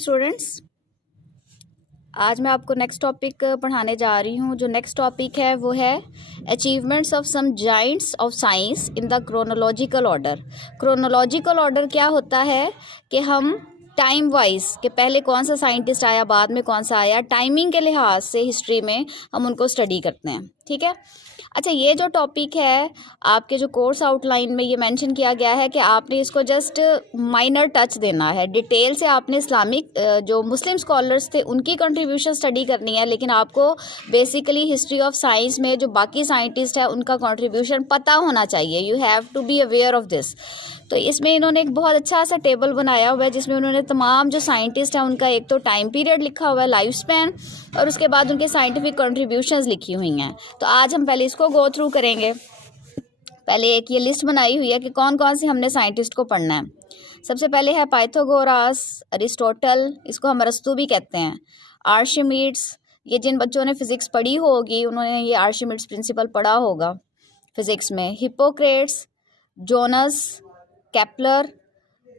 Students. आज मैं आपको नेक्स्ट टॉपिक पढ़ाने जा रही हूँ। जो नेक्स्ट टॉपिक है वो है achievements of some giants of science in the chronological order. Chronological order क्या होता है कि हम टाइम वाइज कि पहले कौन सा साइंटिस्ट आया, बाद में कौन सा आया, टाइमिंग के लिहाज से हिस्ट्री में हम उनको स्टडी करते हैं। ठीक है। अच्छा, ये जो टॉपिक है आपके जो कोर्स आउटलाइन में ये मेंशन किया गया है कि आपने इसको जस्ट माइनर टच देना है। डिटेल से आपने इस्लामिक जो मुस्लिम स्कॉलर्स थे उनकी कंट्रीब्यूशन स्टडी करनी है, लेकिन आपको बेसिकली हिस्ट्री ऑफ साइंस में जो बाकी साइंटिस्ट है उनका कंट्रीब्यूशन पता होना चाहिए। You have to be aware of this. तो इसमें इन्होंने एक बहुत अच्छा सा टेबल बनाया हुआ है जिसमें उन्होंने तमाम जो साइंटिस्ट हैं उनका एक तो टाइम पीरियड लिखा हुआ है, लाइफ स्पैन, और उसके बाद उनके साइंटिफिक कंट्रीब्यूशंस लिखी हुई हैं। तो आज हम पहले इसको गो थ्रू करेंगे। पहले एक ये लिस्ट बनाई हुई है कि कौन कौन से हमने साइंटिस्ट को पढ़ना है। सबसे पहले है पाइथागोरस, अरिस्टोटल, इसको हम अरस्तू भी कहते हैं, आर्शिमिड्स। ये जिन बच्चों ने फिज़िक्स पढ़ी होगी उन्होंने ये आर्शिमिड्स प्रिंसिपल पढ़ा होगा फिज़िक्स में। हिप्पोक्रेट्स, जोनस, केपलर,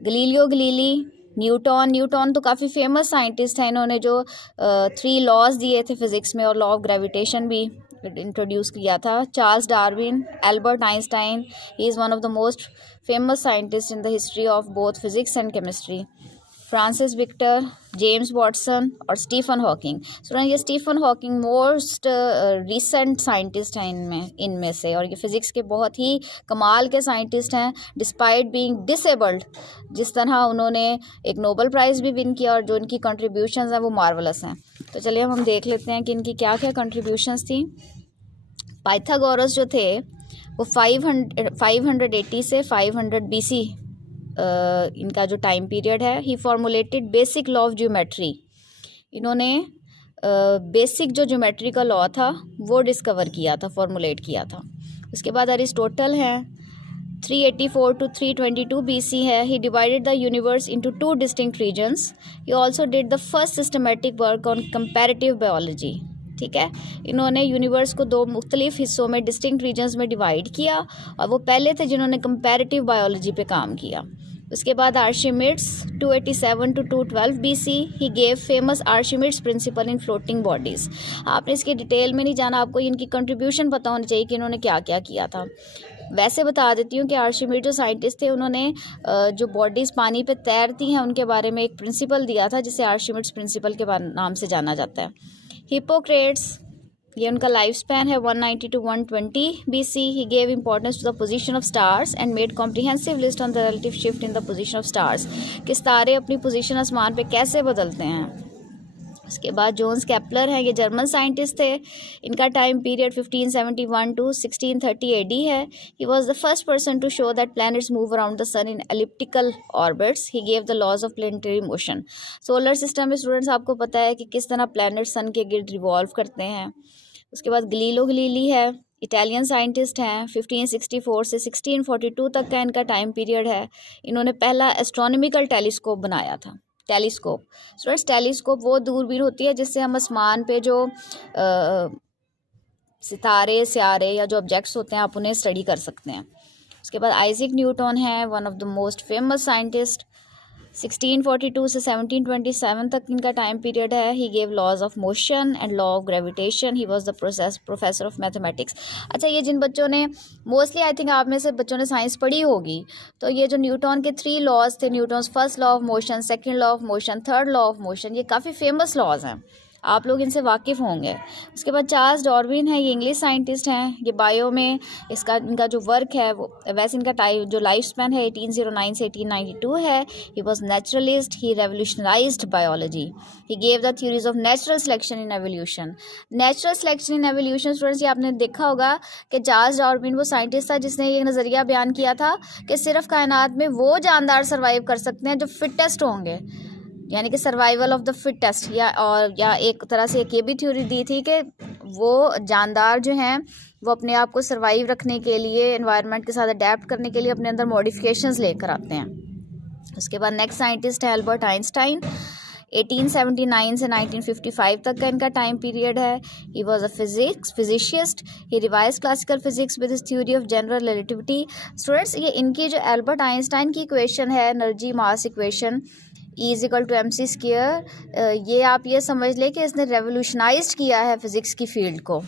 गलीलियो गलीली, न्यूटन तो काफ़ी फेमस साइंटिस्ट हैं। इन्होंने जो 3 लॉज दिए थे फिज़िक्स में और लॉ ऑफ ग्रेविटेशन भी इंट्रोड्यूस किया था। Charles Darwin, Albert Einstein, he is one of the most famous scientist in the history of both physics and chemistry. Francis Victor, James Watson और स्टीफन हॉकिंग। स्टूडेंट, ये Stephen Hawking most recent scientist हैं इनमें से, और ये physics के बहुत ही कमाल के साइंटिस्ट हैं डिस्पाइट बीइंग डिसेबल्ड। जिस तरह उन्होंने एक नोबेल प्राइज़ भी विन किया और जो इनकी कंट्रीब्यूशंस हैं वो मार्वलस हैं। तो चलिए हम देख लेते हैं कि इनकी क्या क्या कंट्रीब्यूशंस थी। पाइथागोरस जो थे वो 580 से 500 BC इनका जो टाइम पीरियड है। ही formulated basic law of geometry. इन्होंने बेसिक जो ज्योमेट्री का लॉ था वो डिस्कवर किया था, फॉर्मुलेट किया था। उसके बाद अरिस्टोटल हैं, 384 to 322 BC है। He divided the universe into 2 distinct regions. He also did the first systematic work on comparative biology. ठीक है, इन्होंने यूनिवर्स को 2 मुख्तलिफ हिस्सों में डिस्टिंक्ट रीजन्स में डिवाइड किया और वो पहले थे जिन्होंने कंपैरेटिव बायोलॉजी पे काम किया। उसके बाद Archimedes, 287 to 212 BC। He gave famous Archimedes principle in floating bodies. आपने इसकी डिटेल में नहीं जाना, आपको इनकी कंट्रीब्यूशन पता होनी चाहिए कि इन्होंने क्या क्या किया था। वैसे बता देती हूँ कि आर्शिमिड जो साइंटिस्ट थे उन्होंने जो बॉडीज़ पानी पे तैरती हैं उनके बारे में एक प्रिंसिपल दिया था जिसे आर्शिमिड्स प्रिंसिपल के नाम से जाना जाता है। हिप्पोक्रेट्स, ये उनका लाइफ स्पैन है 190 to 120 BC। He gave importance to the position of stars and made comprehensive list on the relative shift in the position of stars, कि तारे अपनी पोजीशन आसमान पे कैसे बदलते हैं। उसके बाद जोन्स केपलर हैं, ये जर्मन साइंटिस्ट थे। इनका टाइम पीरियड 1571 to 1630 AD है। He was the first person to show that planets move around the sun in elliptical orbits. He gave the laws of planetary motion. Solar system में students आपको पता है कि किस तरह प्लैनेट सन के गिर्द रिवॉल्व करते हैं। उसके बाद गलीलियो गलीली है, इटालियन साइंटिस्ट हैं। 1564 से 1642 तक का इनका टाइम पीरियड है। इन्होंने पहला एस्ट्रोनॉमिकल टेलीस्कोप बनाया था। टेलीस्कोप स्टूडेंट्स, टेलीस्कोप वो दूरबीन होती है जिससे हम आसमान पे जो सितारे स्यारे या जो ऑब्जेक्ट्स होते हैं आप उन्हें स्टडी कर सकते हैं। उसके बाद आइजैक न्यूटन है, one of the most famous scientist. 1642 से 1727 तक इनका टाइम पीरियड है। He gave laws of motion and law of gravitation. He was the professor of mathematics. अच्छा, ये जिन बच्चों ने मोस्टली आई थिंक आप में से बच्चों ने साइंस पढ़ी होगी, तो ये जो न्यूटन के 3 लॉज थे, Newton's first law of motion, second law of motion, third law of motion, ये काफ़ी फेमस लॉज हैं, आप लोग इनसे वाकिफ़ होंगे। उसके बाद चार्ल्स डार्विन है, ये इंग्लिश साइंटिस्ट हैं। ये बायो में इनका जो वर्क है वो वैसे इनका जो लाइफ स्पैन है 1809 से 1892 है। He was naturalist. He revolutionised biology. He gave the theories of natural selection in evolution. Natural selection in evolution students, ये आपने देखा होगा कि चार्ल्स डार्विन वो साइंटिस्ट था जिसने ये नज़रिया बयान किया था कि सिर्फ कायनात में वो जानदार सर्वाइव कर सकते हैं जो फिटेस्ट होंगे, यानी कि सर्वाइवल ऑफ द फिटेस्ट। या एक तरह से एक ये भी थ्योरी दी थी कि वो जानदार जो हैं वो अपने आप को सर्वाइव रखने के लिए, एनवायरनमेंट के साथ अडेप्ट करने के लिए अपने अंदर मॉडिफिकेशंस लेकर आते हैं। उसके बाद नेक्स्ट साइंटिस्ट है एल्बर्ट आइंस्टाइन। 1879 से 1955 तक का इनका टाइम पीरियड है। He was a physicist. He revise classical physics with his theory of general relativity. Students, ये इनकी जो एल्बर्ट आइंस्टाइन की इक्वेशन है, energy mass equation, E is equal to MC square. ये आप ये समझ लें कि इसने रेवोल्यूशनाइज किया है फिज़िक्स की फील्ड को।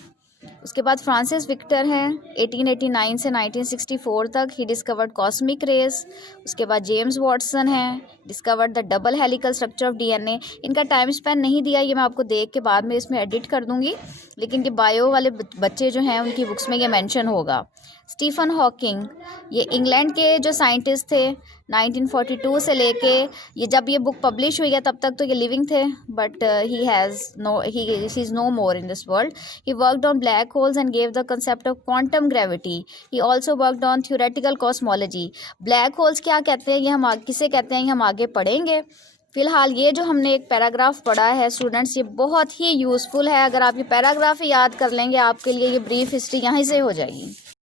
उसके बाद फ्रांसिस विक्टर हैं, 1889 से 1964 तक, ही डिस्कवर्ड कॉस्मिक रेस। उसके बाद जेम्स वॉटसन हैं, discovered the double helical structure of DNA। इनका टाइम स्पेन नहीं दिया, ये मैं आपको देख के बाद में इसमें एडिट कर दूंगी, लेकिन ये बायो वाले बच्चे जो हैं उनकी बुक्स में ये मेंशन होगा। स्टीफन हॉकिंग, ये इंग्लैंड के जो साइंटिस्ट थे, 1942 से लेके ये जब ये बुक पब्लिश हुई है तब तक तो ये लिविंग थे, but he is no more in this world. He worked on black holes and gave the concept of quantum gravity. He also worked on theoretical cosmology. Black holes क्या कहते हैं, ये हम किसे कहते हैं, ये हम आगे पढ़ेंगे। फिलहाल ये जो हमने एक पैराग्राफ पढ़ा है स्टूडेंट्स, ये बहुत ही यूज़फुल है। अगर आप ये पैराग्राफ याद कर लेंगे, आपके लिए ये ब्रीफ हिस्ट्री यहाँ से हो जाएगी।